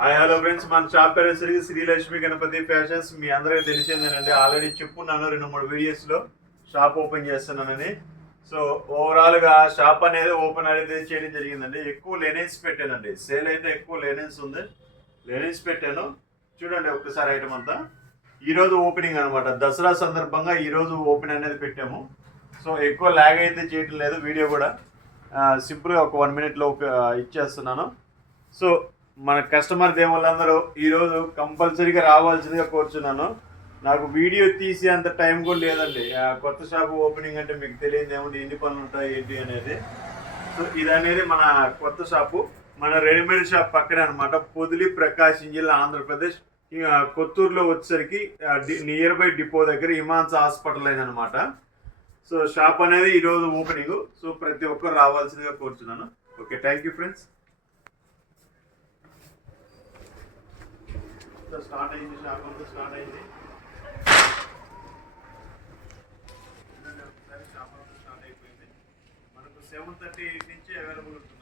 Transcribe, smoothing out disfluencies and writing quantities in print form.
Hi hello friends, మన shop పేరు వచ్చేసరికి శ్రీలక్ష్మి గణపతి ఫ్యాషన్స్. మీ అందరికీ తెలిసిందేనండి, ఆల్రెడీ చెప్పున్నాను 2-3 వీడియోస్లో షాప్ ఓపెన్ చేస్తున్నానని. సో ఓవరాల్గా షాప్ అనేది ఓపెన్ అయితే చేయడం జరిగిందండి. ఎక్కువ లెనిన్స్ పెట్టానండి, సేల్ అయితే ఎక్కువ లెనిన్స్ ఉంది. లెనిన్స్ పెట్టాను, చూడండి ఒక్కసారి ఐటమ్ అంతా. ఈరోజు ఓపెనింగ్ అనమాట, దసరా సందర్భంగా ఈరోజు ఓపెన్ అనేది పెట్టాము. సో ఎక్కువ ల్యాగ్ అయితే చేయటం లేదు, వీడియో కూడా సింపుల్గా ఒక 1 మినిట్లో ఇచ్చేస్తున్నాను. సో మన కస్టమర్ దేవుళ్ళందరూ ఈరోజు కంపల్సరీగా రావాల్సిందిగా కోరుచున్నాను. నాకు వీడియో తీసే అంత టైం కూడా లేదండి. కొత్త షాప్ ఓపెనింగ్ అంటే మీకు తెలియదు ఏముంది, ఎన్ని పనులు ఉంటాయి ఏంటి అనేది. సో ఇది అనేది మన కొత్త షాపు, మన రెడీమేడ్ షాప్ పక్కనే అనమాట. పొదిలి, ప్రకాశం జిల్లా, ఆంధ్రప్రదేశ్. కొత్తూరులో వచ్చేసరికి నియర్ బై డిపో దగ్గర హిమాన్స్ హాస్పిటల్ అయిందనమాట. సో షాప్ అనేది ఈరోజు ఓపెనింగ్. సో ప్రతి ఒక్కరు రావాల్సిందిగా కోరుచున్నాను. Okay, thank you friends. Start అయింది, షాప్ అంతా స్టార్ట్ అయింది. షాప్ అంతా స్టార్ట్ అయిపోయింది. మనకు 7:30 నుంచి అవైలబుల్ ఉంటుంది.